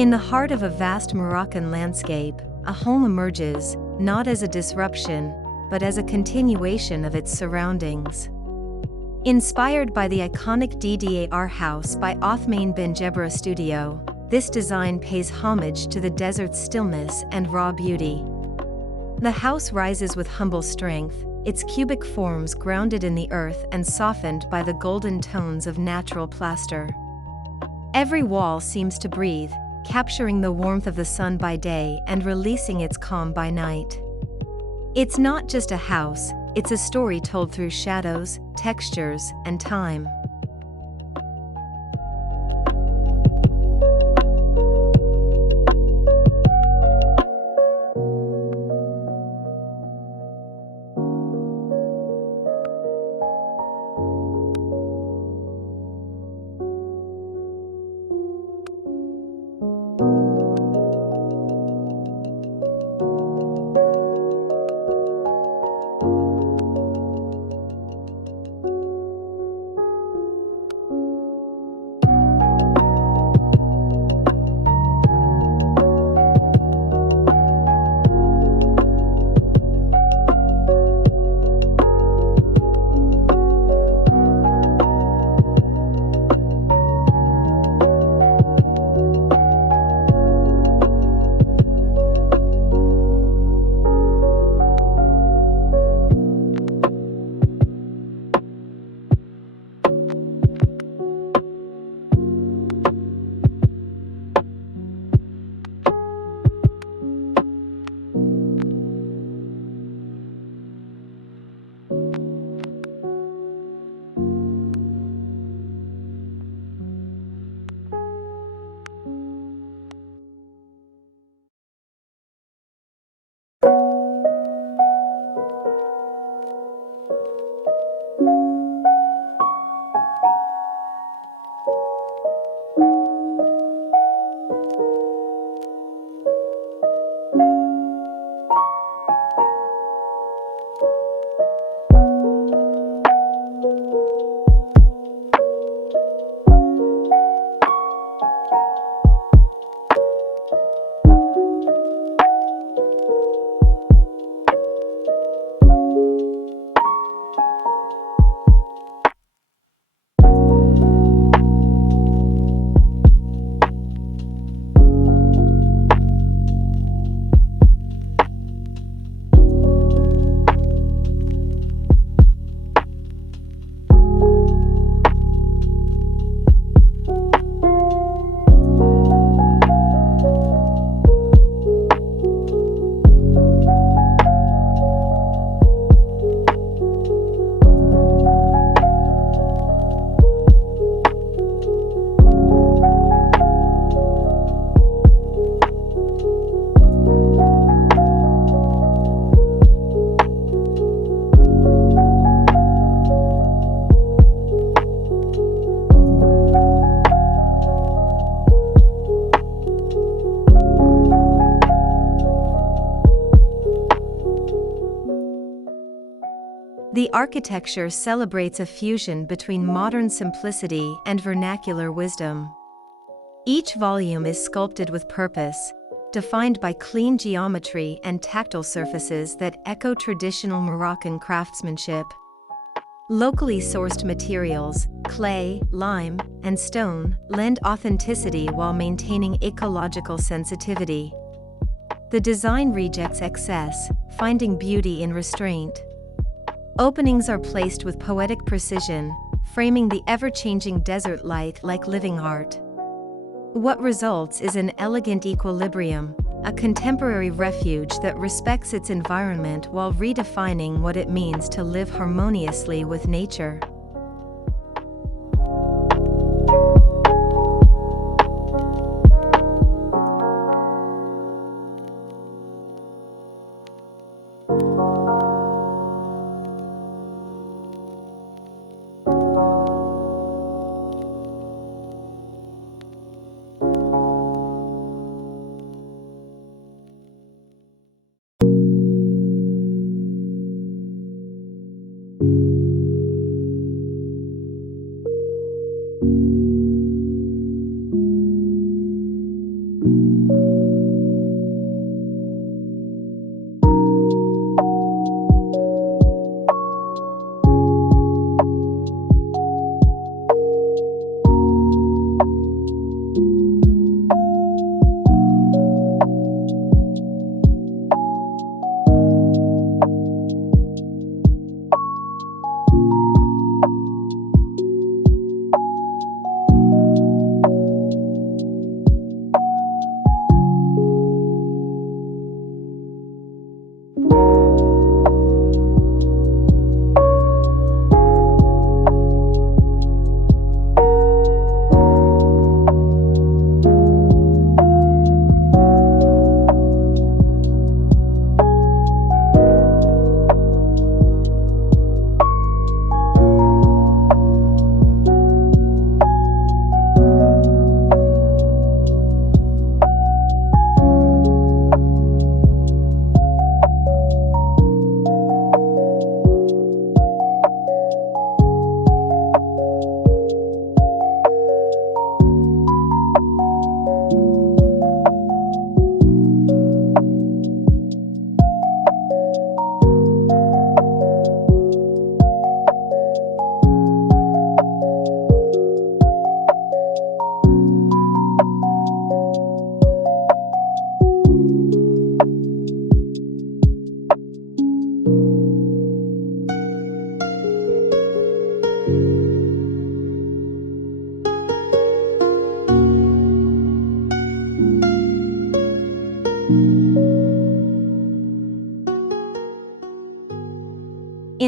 In the heart of a vast Moroccan landscape, a home emerges, not as a disruption, but as a continuation of its surroundings. Inspired by the iconic DDAR House by Othmane Bengebara Studio, this design pays homage to the desert's stillness and raw beauty. The house rises with humble strength, its cubic forms grounded in the earth and softened by the golden tones of natural plaster. Every wall seems to breathe, capturing the warmth of the sun by day and releasing its calm by night. It's not just a house, it's a story told through shadows, textures, and time. The architecture celebrates a fusion between modern simplicity and vernacular wisdom. Each volume is sculpted with purpose, defined by clean geometry and tactile surfaces that echo traditional Moroccan craftsmanship. Locally sourced materials, clay, lime, and stone, lend authenticity while maintaining ecological sensitivity. The design rejects excess, finding beauty in restraint. Openings are placed with poetic precision, framing the ever-changing desert light like living art. What results is an elegant equilibrium, a contemporary refuge that respects its environment while redefining what it means to live harmoniously with nature.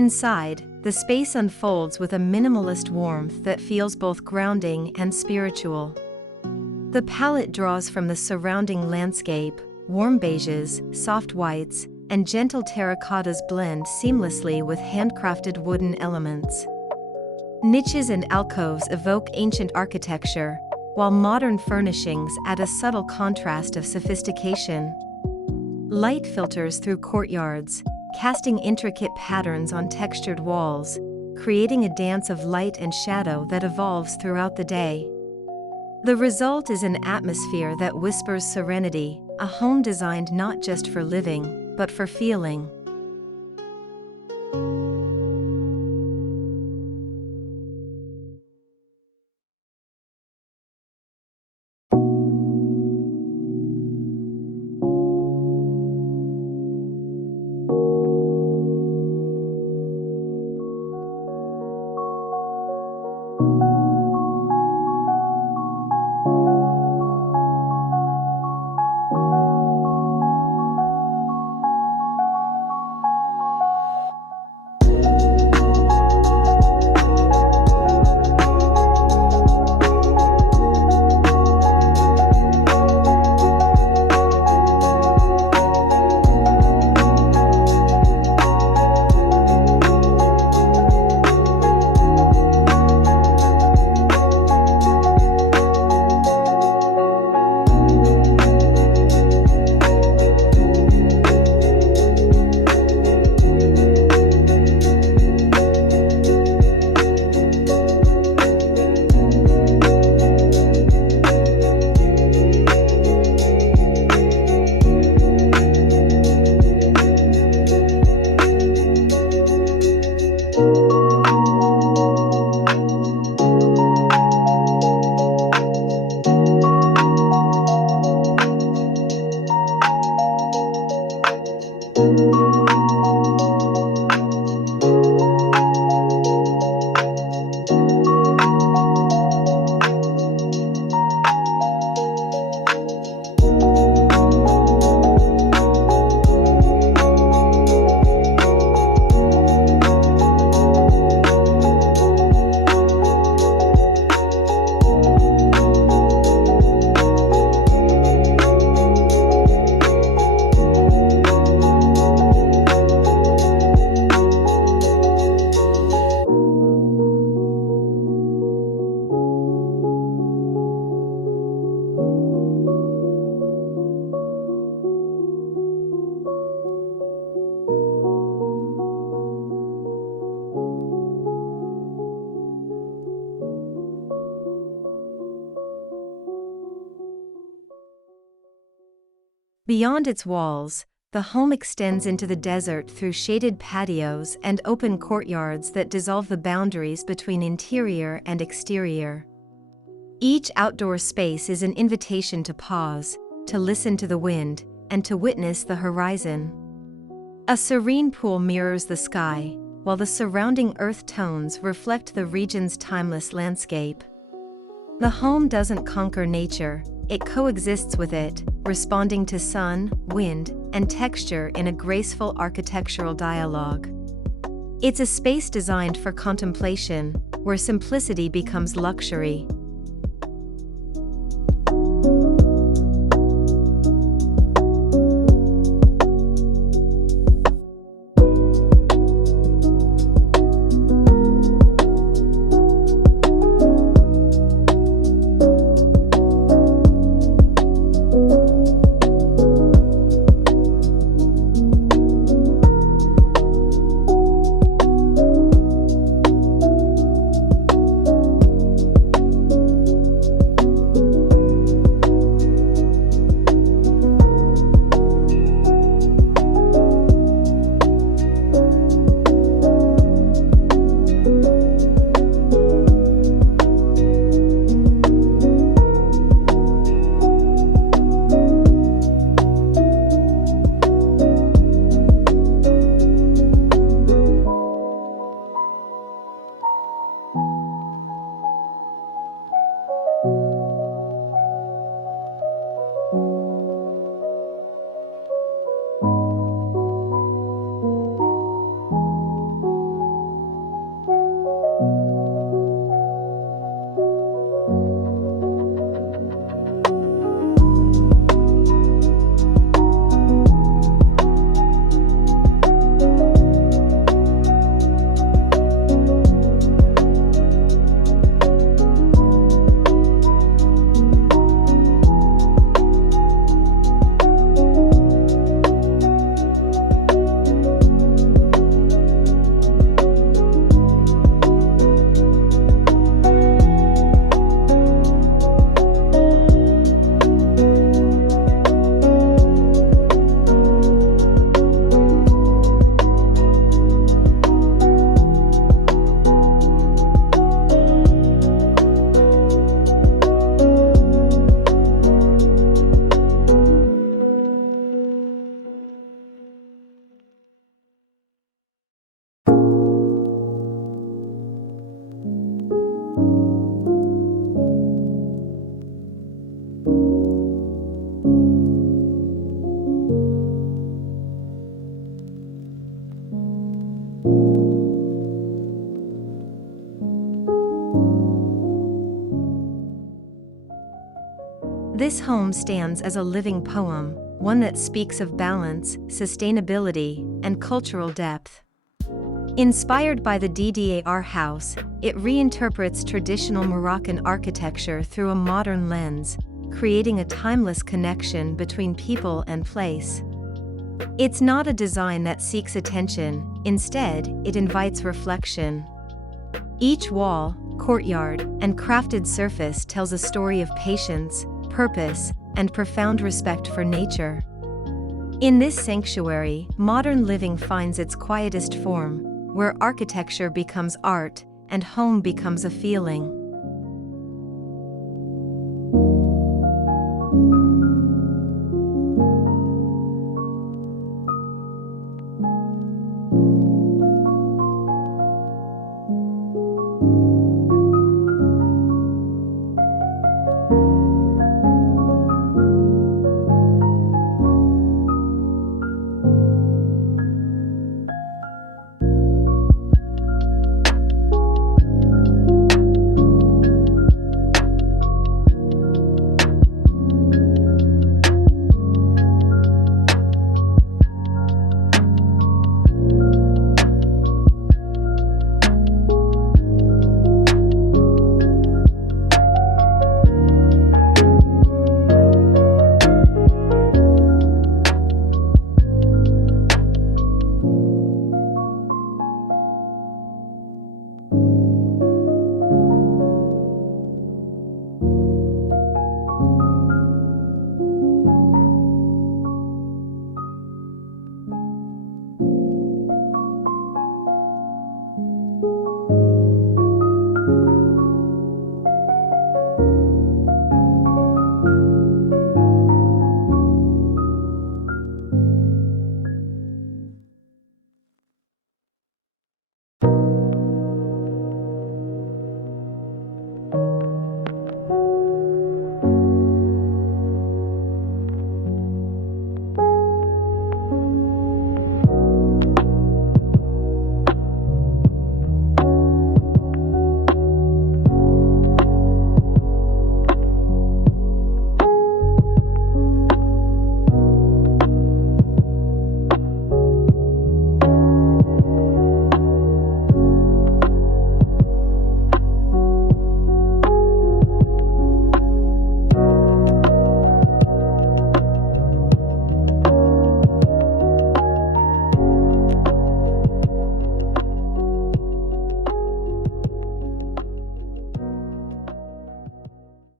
Inside, the space unfolds with a minimalist warmth that feels both grounding and spiritual. The palette draws from the surrounding landscape. Warm beiges, soft whites, and gentle terracottas blend seamlessly with handcrafted wooden elements. Niches and alcoves evoke ancient architecture, while modern furnishings add a subtle contrast of sophistication. Light filters through courtyards, casting intricate patterns on textured walls, creating a dance of light and shadow that evolves throughout the day. The result is an atmosphere that whispers serenity, a home designed not just for living, but for feeling. Beyond its walls, the home extends into the desert through shaded patios and open courtyards that dissolve the boundaries between interior and exterior. Each outdoor space is an invitation to pause, to listen to the wind, and to witness the horizon. A serene pool mirrors the sky, while the surrounding earth tones reflect the region's timeless landscape. The home doesn't conquer nature, it coexists with it, responding to sun, wind, and texture in a graceful architectural dialogue. It's a space designed for contemplation, where simplicity becomes luxury. This home stands as a living poem, one that speaks of balance, sustainability, and cultural depth. Inspired by the DDAR House, it reinterprets traditional Moroccan architecture through a modern lens, creating a timeless connection between people and place. It's not a design that seeks attention, instead, it invites reflection. Each wall, courtyard, and crafted surface tells a story of patience, purpose, and profound respect for nature. In this sanctuary, modern living finds its quietest form, where architecture becomes art, and home becomes a feeling.